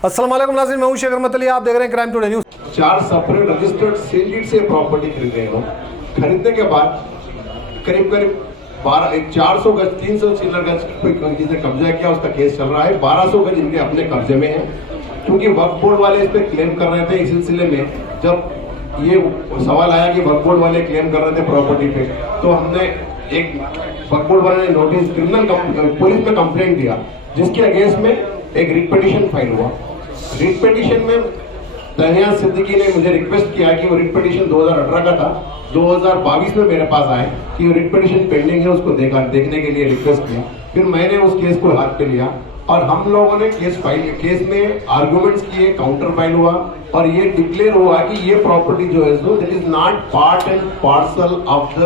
अस्सलाम वालेकुम नाज़रीन, मैं हूं शेखर मतली, आप देख रहे हैं crime today news. 4 separate registered sale deed से प्रॉपर्टी खरीदे हैं। खरीदने के बाद करीब 400 गज 300 चिल्लर गज जिसने कब्जा किया उसका केस चल रहा है। 1200 गज इनके अपने कब्जे में है। क्योंकि वक्फ बोर्ड वाले इस पे क्लेम कर रहे थे, इस सिलसिले में जब ये सवाल आया कि वक्फ बोर्ड वाले क्लेम कर रहे थे प्रॉपर्टी पे, तो हमने एक वक्फ बोर्ड वाले ने नोटिस क्रिमिनल पुलिस में कंप्लेंट दिया, जिसके अगेंस्ट में एक रिट पिटीशन फाइल हुआ। रिट पिटीशन में तहनिया सिद्दीकी ने मुझे रिक्वेस्ट किया कि वो रिट पिटीशन 2018 का था, 2022 में मेरे पास आए कि वो रिट पिटीशन पेंडिंग है, उसको देखने के लिए रिक्वेस्ट किया। फिर मैंने उस केस को हाथ पे लिया और हम लोगों ने केस में आर्गुमेंट्स किए, काउंटर फाइल हुआ और ये डिक्लेयर हुआ कि ये प्रॉपर्टी जो है that is not part and parcel of the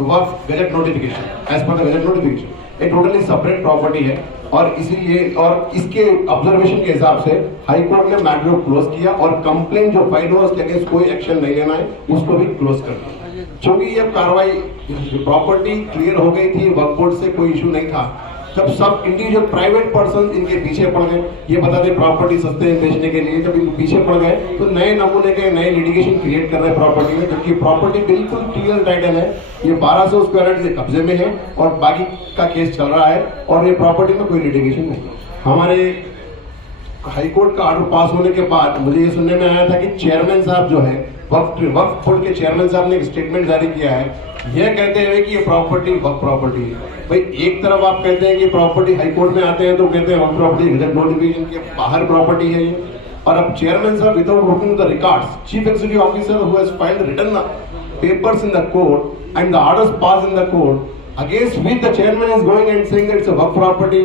waqf gazette notification. As per the gazette notification ये टोटली सेपरेट प्रॉपर्टी है और इसीलिए और इसके ऑब्जर्वेशन के हिसाब से हाई कोर्ट ने मैटर को क्लोज किया और कंप्लेंट जो फाइल हुआ उसके अगेंस्ट कोई एक्शन नहीं लेना है, उसको भी क्लोज कर दिया। क्योंकि ये कार्रवाई प्रॉपर्टी क्लियर हो गई थी, वक्फ बोर्ड से कोई इशू नहीं था। जब सब इंडिविजुअल प्राइवेट पर्सन इनके पीछे पड़ गए, ये बताते प्रॉपर्टी सस्ते बेचने के लिए, जब इनके पीछे पड़ गए तो नए नमूने के नए लिटिगेशन क्रिएट कर रहे हैं प्रॉपर्टी में, जबकि प्रॉपर्टी बिल्कुल क्लियर टाइटल है। ये 1200 स्क्वायर यार्ड के कब्जे में है और बाकी का केस चल रहा है और ये प्रॉपर्टी में कोई लिटिगेशन नहीं। हमारे हाईकोर्ट का ऑर्डर पास होने के बाद मुझे ये सुनने में आया था कि चेयरमैन साहब जो है वक्फ बोर्ड के चेयरमैन साहब ने एक स्टेटमेंट जारी किया है, यह कहते हुए कि ये प्रॉपर्टी वक्फ प्रॉपर्टी है। भाई एक तरफ आप कहते हैं कि प्रॉपर्टी हाईकोर्ट में आते हैं तो कहते हैं वक्फ प्रॉपर्टी गजट नोटिफिकेशन के बाहर प्रॉपर्टी है ये, और अब चेयरमैन साहब without looking the records, chief executive officer who has filed written papers in the court and the orders pass in the court against which the chairman is going and saying that it's a waqf property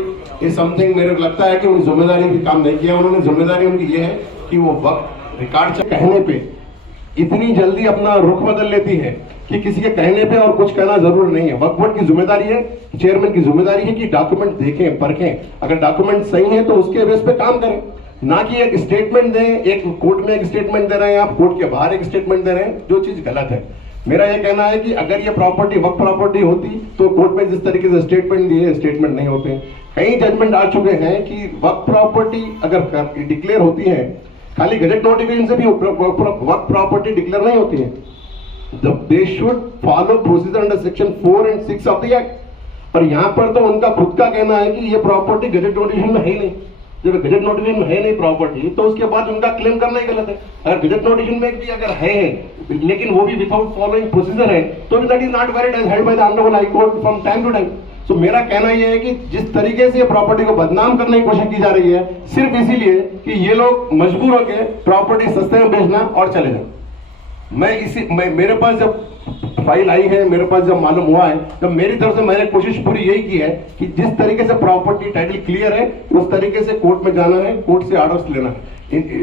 is something. मेरे को लगता है कि उन्हें जिम्मेदारी भी काम नहीं किया उन्होंने। जिम्मेदारी उनकी ये है कि वो वक्फ रिकॉर्ड कहने पे इतनी जल्दी अपना रुख बदल लेती है कि किसी के कहने पे और कुछ कहना जरूर नहीं है। वक्फ बोर्ड की जिम्मेदारी है, चेयरमैन की जिम्मेदारी है कि डॉक्यूमेंट देखें, परखें, अगर डॉक्यूमेंट सही है तो उसके बेस पे काम करें, ना कि एक स्टेटमेंट दें, एक कोर्ट में एक स्टेटमेंट दे रहे हैं आप, कोर्ट के बाहर एक स्टेटमेंट दे रहे हैं, जो चीज गलत है। मेरा यह कहना है कि अगर ये प्रॉपर्टी वक्फ प्रॉपर्टी होती तो कोर्ट में जिस तरीके से स्टेटमेंट दिए, स्टेटमेंट नहीं होते। कई जजमेंट आ चुके हैं कि वक्फ प्रॉपर्टी अगर डिक्लेयर होती है, खाली गजट नोटिफिकेशन से भी वक्फ प्रॉपर्टी डिक्लेयर नहीं होती है। They should follow procedure under section 4 and 6 of the Act। और यहाँ पर तो उनका खुद का कहना है कि ये प्रॉपर्टी गजट नोटिफिकेशन में है ही नहीं। जब गजट नोटिफिकेशन में है नहीं प्रॉपर्टी, तो उसके बाद उनका क्लेम करना ही गलत है। अगर गजट नोटिफिकेशन में भी अगर है लेकिन वो भी विदाउट फॉलोइंग प्रोसीजर है तो that is not valid as held by the honourable high court from time to time. तो मेरा कहना यह है कि जिस तरीके से प्रॉपर्टी को बदनाम करने की कोशिश की जा रही है सिर्फ इसीलिए कि ये लोग मजबूर होकर प्रॉपर्टी सस्ते में बेचना और चले जाए। मेरे पास जब फाइल आई है, मेरे पास जब मालूम हुआ है, जब मेरी तरफ से मैंने कोशिश पूरी यही की है कि जिस तरीके से प्रॉपर्टी टाइटल क्लियर है उस तरीके से कोर्ट में जाना है, कोर्ट से ऑर्डर्स लेना है।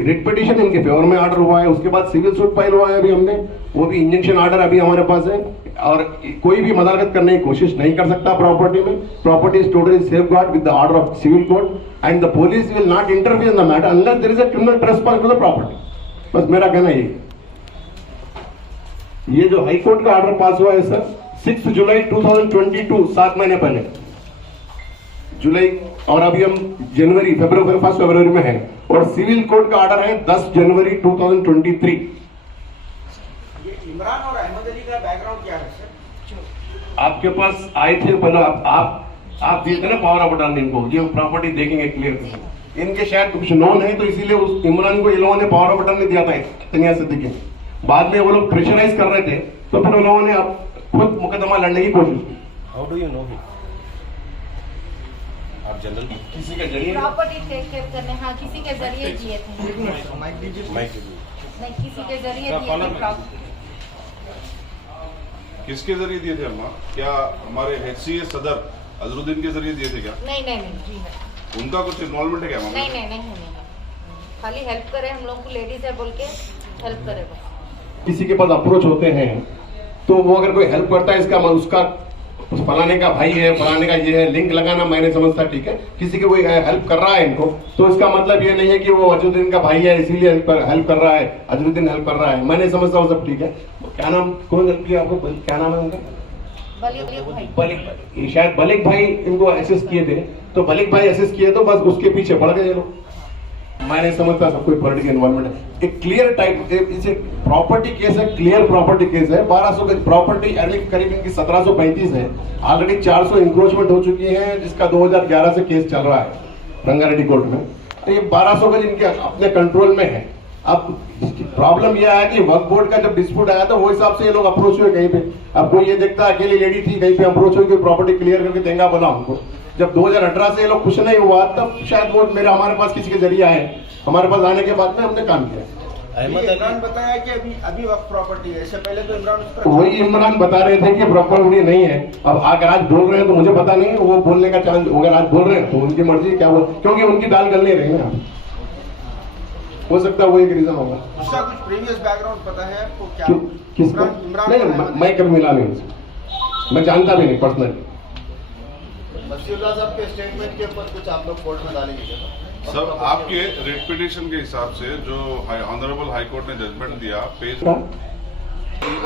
रिट पिटीशन इनके फेवर में ऑर्डर हुआ है, उसके बाद सिविल सूट फाइल हुआ है अभी हमने, वो भी इंजंक्शन ऑर्डर अभी हमारे पास है और कोई भी मदारकत करने की कोशिश नहीं कर सकता प्रॉपर्टी में। Property is totally safeguard with the order of civil court and the police will not interfere in the matter unless there is a criminal trespass to the property. बस मेरा कहना यही। ये जो हाई कोर्ट का order pass हुआ है sir 6 जुलाई 2022, 7 महीने पहले जुलाई, और अभी हम फरवरी 1 फरवरी में है, और सिविल कोर्ट का ऑर्डर है 10 जनवरी 2023। ये इमरान और अहमद अली का बैकग्राउंड क्या है सर? आपके पास आए थे पहले, आप दिए थे ना पावर ऑफ अटॉर्नी इनको, ये प्रॉपर्टी देखेंगे क्लियर। इनके शायद कुछ नॉन है तो इसीलिए उस इमरान को ये लोगों ने पावर ऑफ अटॉर्नी दिया था तनिया सिद्दीकी। बाद में वो लोग प्रेशराइज कर रहे थे तो फिर उन लोगों ने अब खुद मुकदमा लड़ने की कोशिश की। How do you know him? आप जनरल किसी के जरिए प्रॉपर्टी टेक केयर करने, हाँ किसी के जरिए दिए थे, नहीं किसी के जरिए दिए थे प्रॉपर्टी। किसके जरिए दिए थे अम्मा? क्या हमारे HCA सदर अजरुद्दीन के जरिए दिए थे क्या? नहीं जी है। उनका कुछ इन्वॉल्वमेंट है क्या? नहीं, खाली हेल्प करे, हम लोग को लेडीज है बोल के हेल्प करे बस। किसी के पास अप्रोच होते हैं तो वो अगर कोई हेल्प करता है, इसका उसका फलाने का भाई है, फलाने का ये है, लिंक लगाना मैंने समझता ठीक है। किसी के कोई हेल्प कर रहा है इनको तो इसका मतलब ये नहीं है कि वो अजरुद्दीन का भाई है इसीलिए हेल्प कर रहा है, अजरुद्दीन हेल्प कर रहा है, मैंने समझता हूँ सब ठीक है। क्या नाम, कौन हेल्प किया आपको, क्या नाम है उनका? बलिक, शायद बलिक भाई इनको एसेस किए थे, तो बलिक भाई एसेस किए तो बस उसके पीछे पड़ गए लोग। मैं नहीं समझता सब कोई पॉलिटिकल इन्वॉल्वमेंट है। एक क्लियर टाइप इसे प्रॉपर्टी केस है, क्लियर प्रॉपर्टी केस है। 1200 गज प्रॉपर्टी करीब इनकी 1735 है। ऑलरेडी 400 इंक्रोचमेंट हो चुकी है, जिसका 2011 से केस चल रहा है रंगारेड्डी कोर्ट में। तो ये 1200 गज इनके अपने कंट्रोल में है। अब प्रॉब्लम यह है कि वक्फ बोर्ड का जब डिस्प्यूट आया तो वो हिसाब से ये लोग अप्रोच हुए कहीं पे। अब कोई ये देखता अकेली लेडी थी कहीं पे अप्रोच हुई कि प्रॉपर्टी क्लियर करके देंगे बोला हमको। जब 2018 से ये लोग कुछ नहीं हुआ तब शायद वो मेरा हमारे पास किसी के जरिए आए, हमारे पास आने के बाद में हमने काम किया। इमरान बताया कि अभी वक्त प्रॉपर्टी है, इससे पहले तो इमरान उस पर वही इमरान बता रहे थे कि प्रॉपर्टी नहीं है। अब अगर आज बोल रहे हैं तो मुझे पता नहीं, वो बोलने का चांस अगर आज बोल रहे हैं तो उनकी मर्जी, क्या बोल, क्योंकि उनकी दाल गल नहीं रही ना, हो सकता है वो एक रीजन होगा। उसका कुछ प्रीवियस बैकग्राउंड पता है आपको क्या? किसका? नहीं, मैं कभी मिला नहीं उनसे, मैं जानता भी नहीं पर्सनली। बसीरुल्लाह साहब के स्टेटमेंट के ऊपर कुछ आप लोग कोर्ट में डालेंगे क्या? सर, आपके रेट पिटिशन के हिसाब से जो ऑनरेबल हाई कोर्ट ने जजमेंट दिया, page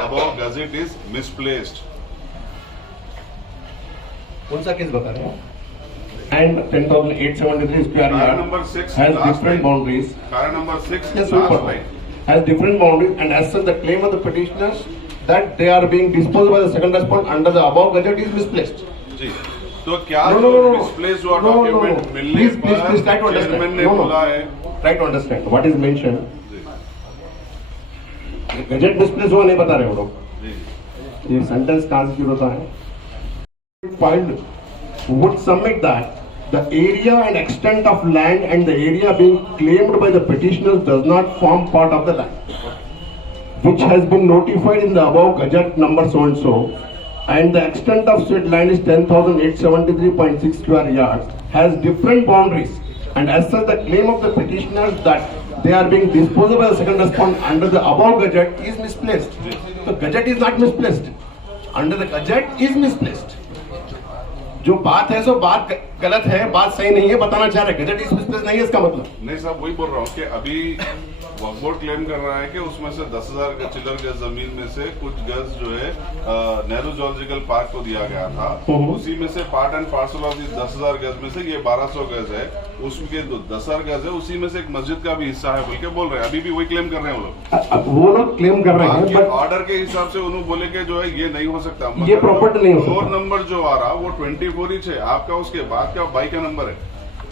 about gazette is misplaced. कौन सा केस बता रहे हैं? And 10,873 square Para yard number 6 has last different line. boundaries. Para number 6 Yes, last super. line. Has different boundaries, and as such the claim of the petitioners that they are being disposed by the second respondent under the above gadget is misplaced. जी, तो क्या No, जो no, no, no. Misplace हुआ No, no, no, document no. मिलने Please try to पर understand. Chairman ने No, no. बोला है? Try to understand what is mentioned. जी, गजेट मिसप्लेस हुआ नहीं बता रहे वो लोग। जी, ये सेंटेंस कहां से होता है? Find would submit that the area and extent of land and the area being claimed by the petitioners does not form part of the land, which has been notified in the above gazette number so and so, and the extent of said land is 10,873.6 square yards, has different boundaries, and as such the claim of the petitioners that they are being disposed by the second respondent under the above gazette is misplaced. The gazette is not misplaced. Under the gazette is misplaced. जो बात है सो बात गलत है, बात सही नहीं है, बताना चाह रहे। गजट इस मिसप्लेस नहीं है इसका मतलब। नहीं साहब, वही बोल रहा हूँ कि अभी वक्फ बोर्ड क्लेम कर रहा है कि उसमें से 10,000 चिल्लर गज जमीन में से कुछ गज जो है नेहरू जूलॉजिकल पार्क को दिया गया था, उसी में से पार्ट एंड पार्सल ऑफ 10,000 गज में से ये 1200 गज है, उसके 10,000 गज है, उसी में से एक मस्जिद का भी हिस्सा है बोल के बोल रहे हैं। अभी भी वही क्लेम कर रहे हैं वो लोग क्लेम कर रहे हैं, बट ऑर्डर के हिसाब से उन्होंने बोले कि जो है ये नहीं हो सकता, ये प्रॉपर्टी नहीं हो सकता। डोर नंबर जो आ रहा वो 24 इंच है, आपका उसके बाद का बाइक का नंबर है,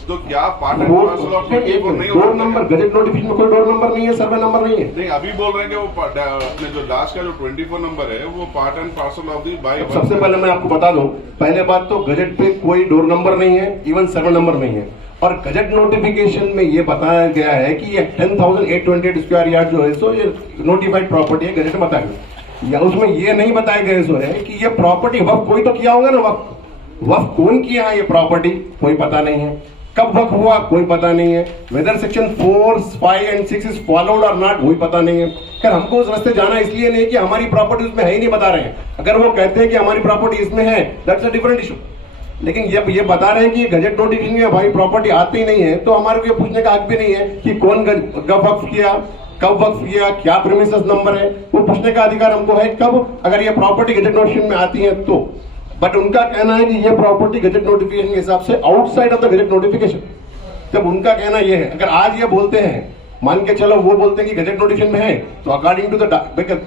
तो क्या पार्ट एंड पार्सल ऑफ 24 नहीं हो डोर सकता? नंबर गजट नोटिफिकेशन में कोई डोर नंबर नहीं है, सर्वे नंबर नहीं है। नहीं, अभी बोल रहे हैं कि वो अपने जो लास्ट का जो 24 नंबर है वो part and parcel of the by. सबसे पहले मैं आपको बता दूं, पहले बात तो गजट पे कोई डोर नंबर नहीं है, इवन सर्वे नंबर नहीं है, और गजट नोटिफिकेशन में ये बताया गया है कि ये 10,828 स्क्वायर यार्ड जो है सो ये नोटिफाइड प्रॉपर्टी है, गजट में बताया गया। या उसमें ये नहीं बताया गया सो है कि ये प्रॉपर्टी वक्फ कोई तो किया होगा ना, वक्फ कौन किया है ये प्रॉपर्टी कोई पता नहीं है, कब वक्त हुआ कोई पता नहीं है, weather section 4, 5 and 6 is followed और नॉट वही पता नहीं है। खैर हमको उस रास्ते जाना इसलिए नहीं कि हमारी प्रॉपर्टी उसमें है ही नहीं बता रहे हैं। अगर वो कहते हैं कि हमारी प्रॉपर्टी इसमें है, दैट्स अ डिफरेंट इशू। लेकिन ये बता रहे हैं कि गजट नोटिफिकेशन में भाई प्रॉपर्टी आती ही नहीं है, तो हमारे को ये पूछने का हक भी नहीं है कि कौन वक्फ किया, कब वक्फ किया, क्या प्रीमिसेस नंबर है, वो पूछने का अधिकार हमको है कब, अगर ये प्रॉपर्टी गजट नोटिफिकेशन में आती है तो। बट उनका कहना है कि ये प्रॉपर्टी गजट नोटिफिकेशन के हिसाब से outside of the gazette notification. जब उनका कहना ये है, अगर आज ये बोलते हैं, मान के चलो वो बोलते हैं कि गजट नोटिफिकेशन में है, तो अकॉर्डिंग टू द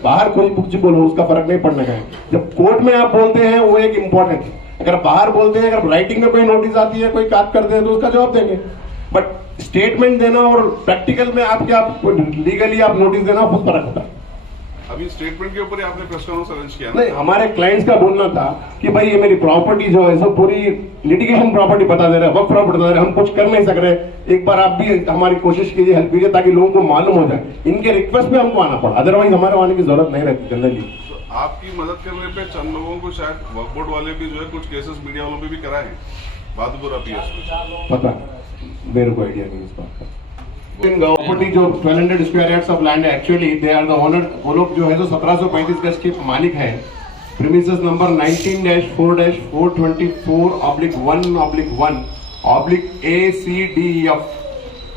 बाहर कोई कुछ बोलो उसका फर्क नहीं पड़ने का है। जब कोर्ट में आप बोलते हैं वो एक इंपॉर्टेंट है, अगर बाहर बोलते हैं, अगर राइटिंग में कोई नोटिस आती है, कोई काट करते हैं तो उसका जवाब देंगे। बट स्टेटमेंट देना और प्रैक्टिकल में आप लीगली आप नोटिस देना बहुत फर्क होता है। अभी स्टेटमेंट के ऊपर ही आपने प्रेस कॉन्फ्रेंस अरेंज किया ना? नहीं, हमारे क्लाइंट्स का बोलना था कि भाई ये मेरी प्रॉपर्टी जो है सब पूरी लिटिगेशन प्रॉपर्टी बता दे रहे हैं, वक्फ प्रॉपर्टी बता दे रहे हैं, हम कुछ कर नहीं सक रहे। एक बार आप भी हमारी कोशिश कीजिए, हेल्प कीजिए, ताकि लोगों को मालूम हो जाए। इनके रिक्वेस्ट पे हमको आना पड़ा, अदरवाइज हमारे आने की जरूरत नहीं रहती जनरली। तो आपकी मदद करने पे चंद लोगों को शायद वक्फ बोर्ड वाले भी जो है कुछ केसेस मीडिया वालों पे भी कराए हैं, बहादुरपुरा पीएस। पता मेरे को आइडिया नहीं इस बात का। प्रॉपर्टी जो 1200 स्क्वायर यार्ड्स ऑफ लैंड है, actually they are the owner, वो लोग जो है जो 1735 गज के मालिक हैं। Premises number 19-4-424/1/1/ACDEF।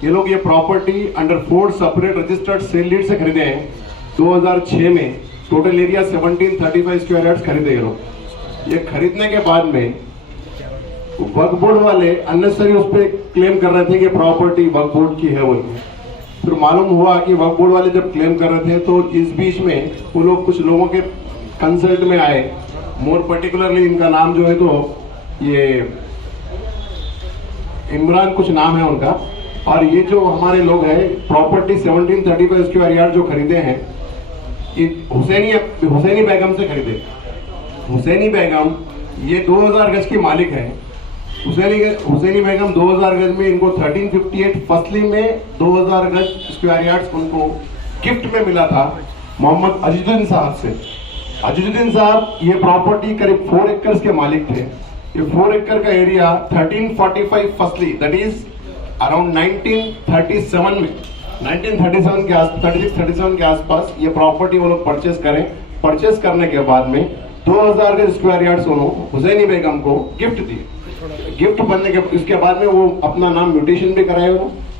ये लोग ये property under 4 separate registered sale deed से खरीदे हैं 2006 में। टोटल एरिया 1735 स्क्वायर यार्ड्स खरीदे ये लोग। ये खरीदने के बाद में वक्फ बोर्ड वाले अननेसेसरी उस पर क्लेम कर रहे थे कि प्रॉपर्टी वक्फ बोर्ड की है वो। फिर मालूम हुआ कि वक्फ बोर्ड वाले जब क्लेम कर रहे थे तो इस बीच में वो लोग कुछ लोगों के कंसल्ट में आए। मोर पर्टिकुलरली इनका नाम जो है तो ये इमरान कुछ नाम है उनका, और ये जो हमारे लोग हैं प्रॉपर्टी 1735 स्क्वायर यार्ड जो खरीदे हैं हुसैनी बेगम से खरीदे। हुसैनी बेगम ये 2000 गज की मालिक है। हुसैनी बेगम 2000 गज में इनको 1358 फसली में 2000 गज स्क्वायर यार्ड उनको गिफ्ट में मिला था मोहम्मद अजीजुद्दीन साहब से। अजीजुद्दीन साहब ये प्रॉपर्टी करीब 4 एकड़ के मालिक थे। ये 4 एकड़ का एरिया 1345 फसली दैट इज अराउंड 1937 में 1937 के आस 36-37 के आसपास ये प्रॉपर्टी वो लोग परचेस करें। परचेस करने के बाद में 2000 के स्क्वायर यार्ड उन्होंने हुसैनी बेगम को गिफ्ट दिए। गिफ्ट बनने के इसके बाद में वो अपना नाम म्यूटेशन भी कराए।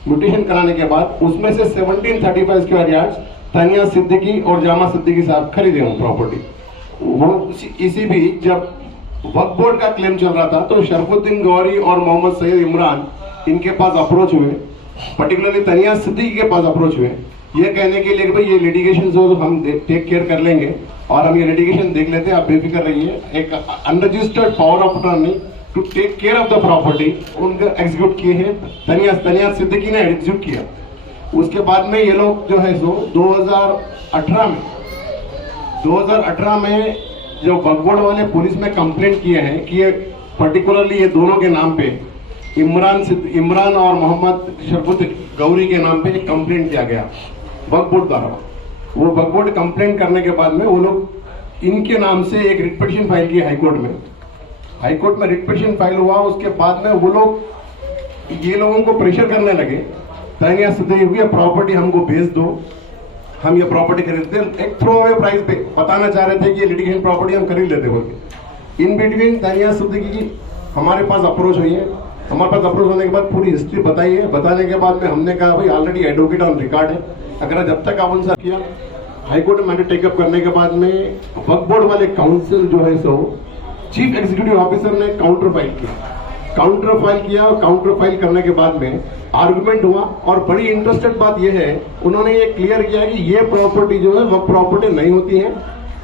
म्यूटेशन कराने के बाद उसमें से 1735 स्क्वायर यार्ड तानिया सिद्दीकी और जामा सिद्दीकी साहब खरीदे वो प्रॉपर्टी। वो इसी भी जब वक्फ बोर्ड का क्लेम चल रहा था तो शरफुद्दीन गौरी और मोहम्मद सैयद इमरान इनके पास अप्रोच हुए, पर्टिकुलरली तनिया सिद्दीकी के पास अप्रोच हुए ये कहने के लिए कि भाई ये लिटिगेशन जो हम टेक केयर कर लेंगे और हम ये लिटिगेशन देख लेते हैं, आप बेफिक्र रहिए। एक unregistered power of attorney to take care of the property उनका एग्जीक्यूट किए हैं। तनिया सिद्दीकी ने एग्जीक्यूट किया। उसके बाद में ये लोग जो है सो 2018 में जो वक्फ बोर्ड वाले पुलिस में कंप्लेंट किए हैं कि ये पर्टिकुलरली ये दोनों के नाम पे इमरान और मोहम्मद शरफुद्दीन गौरी के नाम पे कंप्लेंट किया गया वक्फ बोर्ड द्वारा। वो वक्फ बोर्ड कंप्लेंट करने के बाद में वो लोग इनके नाम से एक रिट पिटीशन फाइल की हाईकोर्ट में। हाईकोर्ट में रिट पिटीशन फाइल हुआ। उसके बाद में वो लोग ये लोगों को प्रेशर करने लगे, तानिया सिद्दीकी प्रॉपर्टी हमको भेज दो, हम ये प्रॉपर्टी खरीदते हैं। एक थ्रो अवे प्राइस पे बताना चाह रहे थे कि ये लिटिगेशन प्रॉपर्टी हम खरीद लेते बोलते। इन बिटवीन तानिया सिद्दीकी की हमारे पास अप्रोच हुई है। हमारे पास अप्रोच होने के बाद पूरी हिस्ट्री बताई है। बताने के बाद में हमने कहा भाई ऑलरेडी एडवोकेट ऑन रिकॉर्ड है, अगर जब तक आप उनसे किया हाईकोर्ट में मैटर टेकअप करने के बाद में वक्फ बोर्ड वाले काउंसिल जो है सो चीफ एग्जीक्यूटिव ऑफिसर ने काउंटर फाइल किया और काउंटर फाइल करने के बाद में आर्गुमेंट हुआ। और बड़ी इंटरेस्टेड बात यह है उन्होंने ये क्लियर किया कि ये प्रॉपर्टी जो है वह प्रॉपर्टी नहीं होती है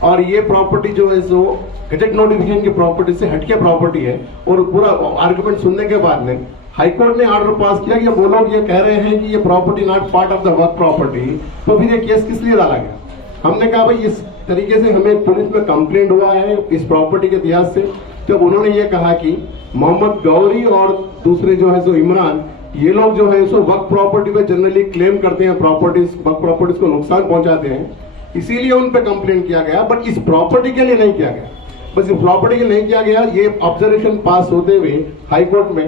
और ये प्रॉपर्टी जो है सो गजेट नोटिफिकेशन की प्रॉपर्टी से हटके प्रॉपर्टी है। और पूरा आर्गुमेंट सुनने के बाद में हाईकोर्ट ने ऑर्डर पास किया कि वो लोग ये कह रहे हैं कि ये property not part of the work property, तो फिर ये केस किस लिए डाला गया। हमने कहा भाई इस तरीके से हमें पुलिस में कंप्लेंट हुआ है इस प्रॉपर्टी के इतिहास से। जब उन्होंने ये कहा कि मोहम्मद गौरी और दूसरे जो है सो इमरान ये लोग जो है सो वर्क प्रॉपर्टी पे जनरली क्लेम करते हैं, वर्क प्रॉपर्टीज को नुकसान पहुंचाते हैं, इसीलिए उन पे कंप्लेंट किया गया। बट इस प्रॉपर्टी के लिए नहीं किया गया, बस इस प्रॉपर्टी के लिए नहीं किया गया। ये ऑब्जर्वेशन पास होते हुए हाईकोर्ट में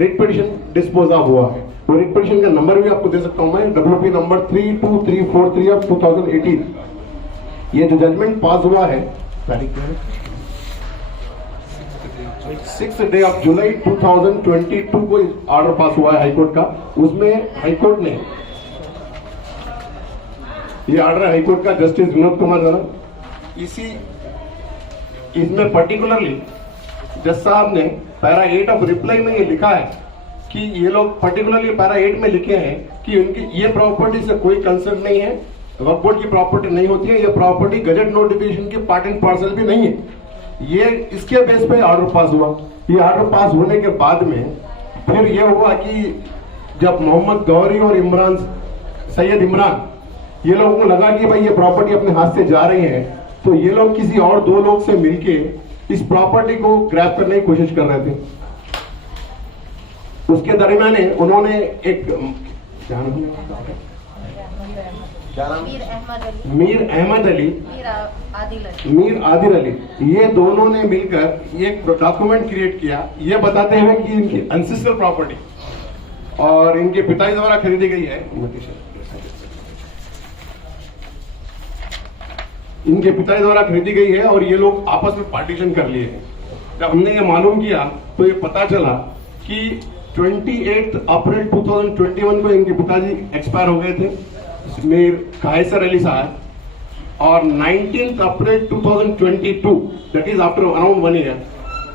रिट पिटीशन डिस्पोज ऑफ हुआ है। वो रिट पिटीशन का नंबर भी आपको दे सकता हूं मैं, WP नंबर 32343 ऑफ 2018। ये जो जजमेंट पास हुआ है तारीख 6 डे ऑफ जुलाई 2022 को ऑर्डर पास हुआ है हाईकोर्ट का। उसमें हाईकोर्ट ने ये ऑर्डर हाईकोर्ट का जस्टिस विनोद कुमार द्वारा इसमें पर्टिकुलरली जज साहब ने पैरा 8 ऑफ रिप्लाई में ये लिखा है कि ये लोग पर्टिकुलरली पैरा 8 में लिखे हैं कि उनकी ये प्रॉपर्टी से कोई कंसर्न नहीं है, वक्फ बोर्ड की प्रॉपर्टी नहीं होती है, ये प्रॉपर्टी गजेट नोटिफिकेशन की पार्ट एंड पार्सल भी नहीं है। ये इसके बेस पे ऑर्डर पास हुआ। ये ऑर्डर पास होने के बाद में फिर ये हुआ कि जब मोहम्मद गौरी और सैयद इमरान ये लोगों को लगा कि भाई ये प्रॉपर्टी अपने हाथ से जा रही है, तो ये लोग किसी और 2 लोग से मिलके इस प्रॉपर्टी को ग्रैब करने की कोशिश कर रहे थे। उसके दरमियान उन्होंने एक मीर अहमद अली, मीर आदिल अली, ये दोनों ने मिलकर एक डॉक्यूमेंट क्रिएट किया ये बताते हुए कि इनकी एंसेस्ट्रल प्रॉपर्टी और इनके पिताजी द्वारा खरीदी गई है, इनके पिताजी द्वारा खरीदी गई है और ये लोग आपस में पार्टीशन कर लिए हैं। जब हमने ये मालूम किया तो ये पता चला कि 28 अप्रैल 2021 को इनके पिताजी एक्सपायर हो गए थे, मीर कायसर अली साहब, और 19 अप्रैल 2022 that is after around 1 year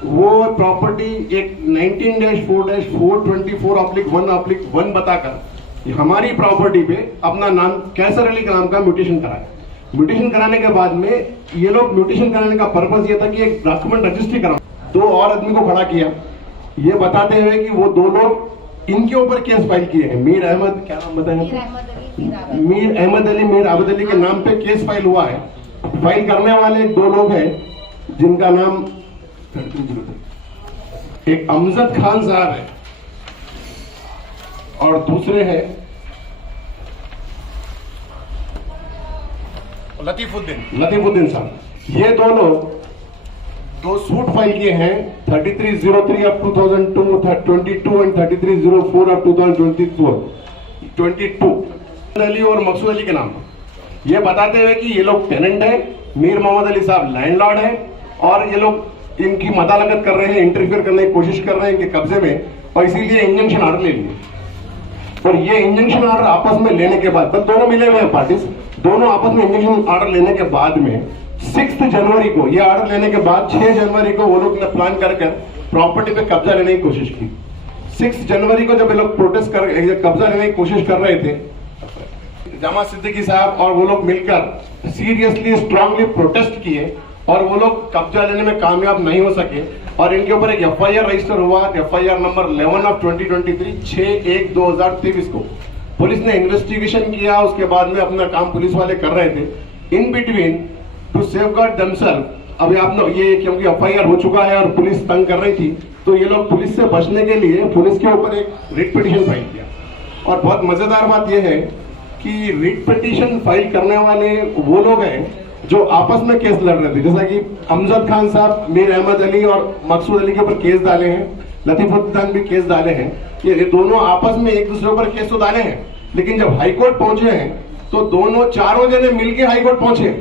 वो प्रॉपर्टी एक 19-4-424/1/1 बताकर हमारी प्रॉपर्टी पे अपना नाम कैसर अली का नाम का म्यूटेशन कराया। म्यूटेशन कराने के बाद में ये लोग म्यूटेशन कराने का पर्पस ये था कि एक डॉक्यूमेंट रजिस्ट्री करा। 2 और आदमी को खड़ा किया ये बताते हुए कि वो 2 लोग इनके ऊपर केस फाइल किए हैं। मीर अहमद, क्या नाम बताया? मीर अहमद अली, मीर आबद अली के नाम पे केस फाइल हुआ है। फाइल करने वाले 2 लोग हैं जिनका नाम एक अमजद खान साहब है और दूसरे हैं लतीफुद्दीन साहब। ये 2 लोग 2 सूट फाइल किए हैं 3303 of 2022 and 3304 of 2022 अली और मकसूद अली के नाम। ये बताते हुए कि ये लोग टेनेंट है, मीर मोहम्मद अली साहब लैंडलॉर्ड है और ये लोग इनकी मदालकत कर रहे हैं, इंटरफियर करने की कोशिश कर रहे हैं इनके कब्जे में और इसीलिए इंजंक्शन ऑर्डर ले लिए। और ये इंजंक्शन ऑर्डर आपस में लेने के बाद बस दोनों मिले हुए हैं पार्टीज, दोनों आपस में इंजंक्शन ऑर्डर लेने के बाद में 6 जनवरी को ये ऑर्डर लेने के बाद 6 जनवरी को वो लोग ने प्लान कर प्रॉपर्टी पे कब्जा लेने की कोशिश की। 6 जनवरी को जब ये लोग प्रोटेस्ट कर कब्जा लेने की कोशिश कर रहे थे, जमा सिद्दीकी साहब और वो लोग मिलकर सीरियसली स्ट्रांगली प्रोटेस्ट किए और वो लोग कब्जा लेने में कामयाब नहीं हो सके और इनके ऊपर एक FIR रजिस्टर हुआ, FIR नंबर 11 of 2023 6/1/2023 को। पुलिस ने इन्वेस्टिगेशन किया, उसके बाद में अपना काम पुलिस वाले कर रहे थे। In between to safeguard themselves, अभी आप लोग ये क्योंकि FIR हो चुका है और पुलिस तंग कर रही थी तो ये लोग पुलिस से बचने के लिए पुलिस के ऊपर एक रिट पिटीशन फाइल किया। और बहुत मजेदार बात यह है कि रिट पिटीशन फाइल करने वाले वो लोग हैं जो आपस में केस लड़ रहे थे, जैसा कि अमजद खान साहब मीर अहमद अली और मकसूद अली के ऊपर केस डाले हैं, लतीफुद्दीन भी केस डाले हैं। ये दोनों आपस में एक दूसरे पर केस तो डाले हैं, लेकिन जब हाईकोर्ट पहुंचे हैं तो दोनों चारों जने मिलकर हाईकोर्ट पहुंचे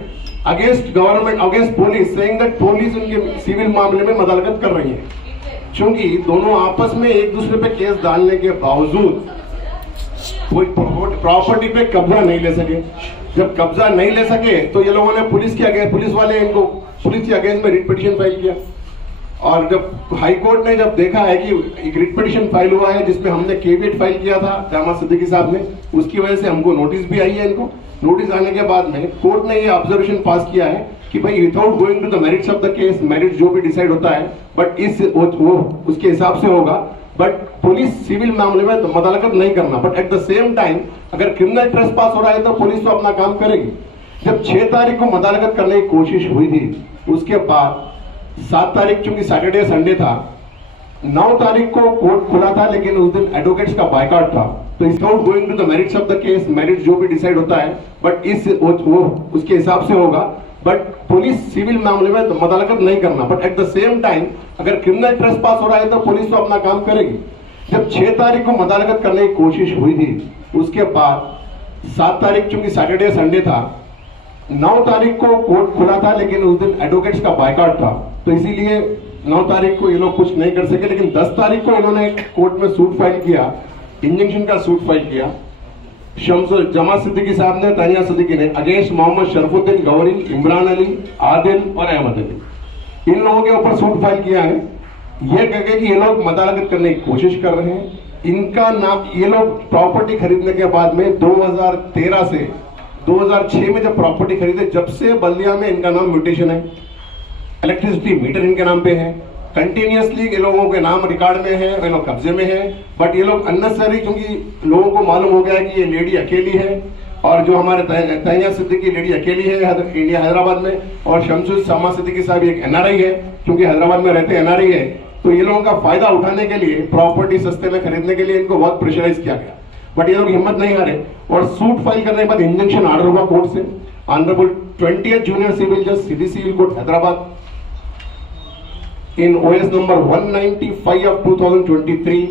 against government, against police, saying that police उनके सिविल मामले में मदालकत कर रही है। क्योंकि दोनों आपस में एक दूसरे पे केस डालने के बावजूद कोई प्रॉपर्टी पे कब्जा नहीं ले सके। जब कब्जा नहीं ले सके तो ये लोगों ने पुलिस वाले इनको पुलिस के अगेंस्ट में रिट पिटीशन फाइल किया। और जब हाईकोर्ट ने जब देखा है कि एक रिट पिटीशन फाइल हुआ है जिसमें हमने केविएट फाइल किया था जामा सिद्दीकी साहब ने, उसकी वजह से हमको नोटिस भी आई है। इनको नोटिस आने के बाद में कोर्ट ने ये ऑब्जर्वेशन पास किया है कि भाई without going to the merits of the case, merit जो भी डिसाइड होता है बट वो उसके हिसाब से होगा, बट पुलिस सिविल मामले में तो मदालकत नहीं करना। But at the same time अगर क्रिमिनल ट्रेसपास हो रहा है तो पुलिस तो अपना काम करेगी। जब 6 तारीख को मदालकत करने की कोशिश हुई थी, उसके बाद 7 तारीख चूंकि सैटरडे संडे था, 9 तारीख को कोर्ट खुला था लेकिन उस दिन एडवोकेट्स का बायकॉट था। तो without going to the merits of the case, merit जो भी डिसाइड होता है बट वो उसके हिसाब से होगा, बट पुलिस सिविल मामले में तो मदालकत नहीं करना। But at the same time अगर क्रिमिनल ट्रेसपास हो रहा है तो पुलिस तो अपना काम करेगी। जब 6 तारीख को मदालकत करने की कोशिश हुई थी, उसके बाद 7 तारीख चूंकि सैटरडे संडे था, 9 तारीख को कोर्ट खुला था लेकिन उस दिन एडवोकेट्स का बायकॉट था। तो इसीलिए 9 तारीख को ये लोग कुछ नहीं कर सके। लेकिन 10 तारीख को इन्होंने कोर्ट में सूट फाइल किया, इंजंक्शन का सूट फाइल किया। जमा सिद्दीकी साहब ने, तानिया सिद्दीकी ने अगेंस्ट मोहम्मद शरफुद्दीन गौरी, इमरान अली, आदिल और अहमद अली, इन लोगों के ऊपर सूट फाइल किया है। ये कह के कि ये लोग मदालकत करने की कोशिश कर रहे हैं। इनका नाम, ये लोग प्रॉपर्टी खरीदने के बाद में 2013 से 2006 में जब प्रॉपर्टी खरीदे, जब से बल्दिया में इनका नाम म्यूटेशन है, इलेक्ट्रिसिटी मीटर इनके नाम पे है, कंटिन्यूअसली ये लोगों के नाम रिकॉर्ड में है, ये लोग कब्जे में है। बट ये लोग अननेसेसरी, क्योंकि लोगों को मालूम हो गया है कि ये लेडी अकेली है और जो हमारे तानिया सिद्दीकी लेडी अकेली है इंडिया हैदराबाद में, और शमसुल शमा सिद्दीकी साहब एक NRI है, क्योंकि हैदराबाद में रहते NRI है। तो ये लोगों का फायदा उठाने के लिए, प्रॉपर्टी सस्ते में खरीदने के लिए इनको बहुत प्रेशराइज किया गया। बट ये लोग हिम्मत नहीं हारे और सूट फाइल करने के बाद इंजंक्शन ऑर्डर हुआ कोर्ट से। ऑनरेबल 20th जूनियर सिविल जज city civil court Hyderabad in OS number 195 of 2023,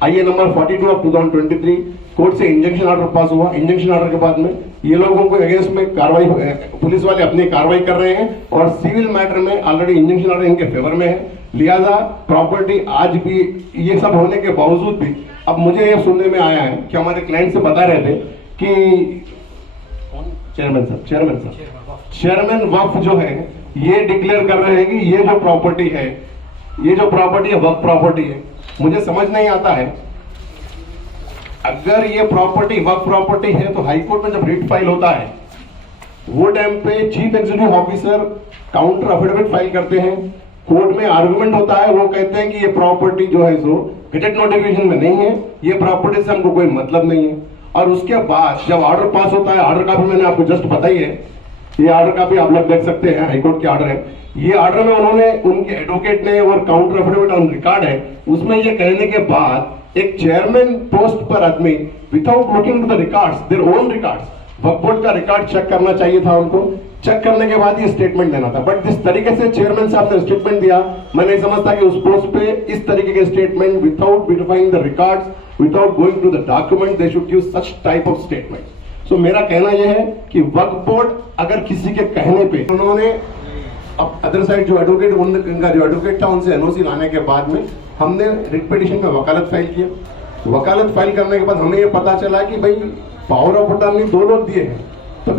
IA number 42 of 2023, court से इंजंक्शन ऑर्डर पास हुआ। इंजंक्शन ऑर्डर के बाद में ये लोगों को अगेंस्ट में कार्रवाई, पुलिस वाले अपनी कार्रवाई कर रहे हैं और सिविल मैटर में ऑलरेडी इंजंक्शन ऑर्डर इनके फेवर में है। लिहाजा प्रॉपर्टी आज भी, ये सब होने के बावजूद भी, अब मुझे ये सुनने में आया है कि हमारे क्लाइंट से बता रहे थे कि चेयरमैन वक्फ जो है ये डिक्लेयर कर रहे हैं कि ये जो प्रॉपर्टी है ये जो प्रॉपर्टी है वक्फ प्रॉपर्टी है, मुझे समझ नहीं आता है, अगर ये प्रॉपर्टी वक्फ प्रॉपर्टी है तो हाईकोर्ट में जब रिट फाइल होता है वो टाइम पे chief executive officer counter affidavit file करते हैं, कोर्ट में आर्गुमेंट होता है, वो कहते हैं कि ये प्रॉपर्टी जो है सो गेजेट नोटिफिकेशन में नहीं है, ये प्रॉपर्टी से हमको कोई मतलब नहीं है। और उसके बाद जब ऑर्डर पास होता है, ऑर्डर का भी मैंने आपको जस्ट बताई है, ये ऑर्डर का भी आप लोग देख सकते हैं, हाईकोर्ट के ऑर्डर है। ये ऑर्डर में उन्होंने, उनके एडवोकेट ने और काउंटर अफिडेविट ऑन रिकॉर्ड है, उसमें ये कहने के बाद एक चेयरमैन पोस्ट पर आदमी without looking to the records, their own records, Waqf board का रिकॉर्ड चेक करना चाहिए था उनको, चेक करने के बाद ये स्टेटमेंट देना था। बट जिस तरीके से चेयरमैन साहब ने स्टेटमेंट दिया, मैं नहीं समझता कि उस पोस्ट पे इस तरीके के statement without verifying the records, without going to the document, they should give such type of statement. So मेरा कहना यह है कि वक्फ बोर्ड अगर किसी के कहने पे, उन्होंने अब अदर साइड जो एडवोकेट, उनका जो एडवोकेट था उनसे एनओसी लाने के बाद में हमने रिट पिटीशन में वकालत फाइल किया। वकालत फाइल करने के बाद हमें ये पता चला कि भाई पावर ऑफ अटॉर्नी 2 लोग दिए हैं। तब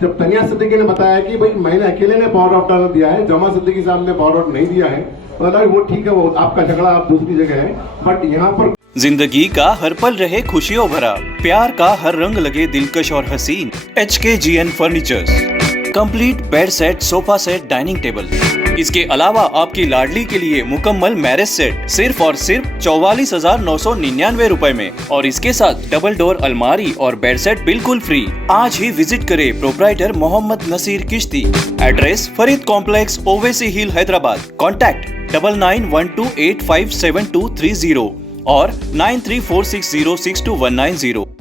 जब तनिया सिद्दीकी ने बताया कि भाई मैंने अकेले ने पावर ऑफ अटॉर्नी दिया है, जमा सिद्दीकी साहब ने पावर ऑफ नहीं दिया है, तो वो ठीक है, वो आपका झगड़ा आप दूसरी जगह है, बट यहाँ पर जिंदगी का हर पल रहे खुशियों भरा, प्यार का हर रंग लगे दिलकश और हसीन। HKGN furnitures, complete bed set, sofa set, dining table. इसके अलावा आपकी लाडली के लिए मुकम्मल मैरिज सेट सिर्फ और सिर्फ 44,999 रुपए में, और इसके साथ डबल डोर अलमारी और बेड सेट बिल्कुल फ्री। आज ही विजिट करें प्रोप्राइटर मोहम्मद नसीर किश्ती। एड्रेस फरीद कॉम्प्लेक्स, ओवैसी हिल, हैदराबाद। कॉन्टैक्ट 9912857230 और 9346062190।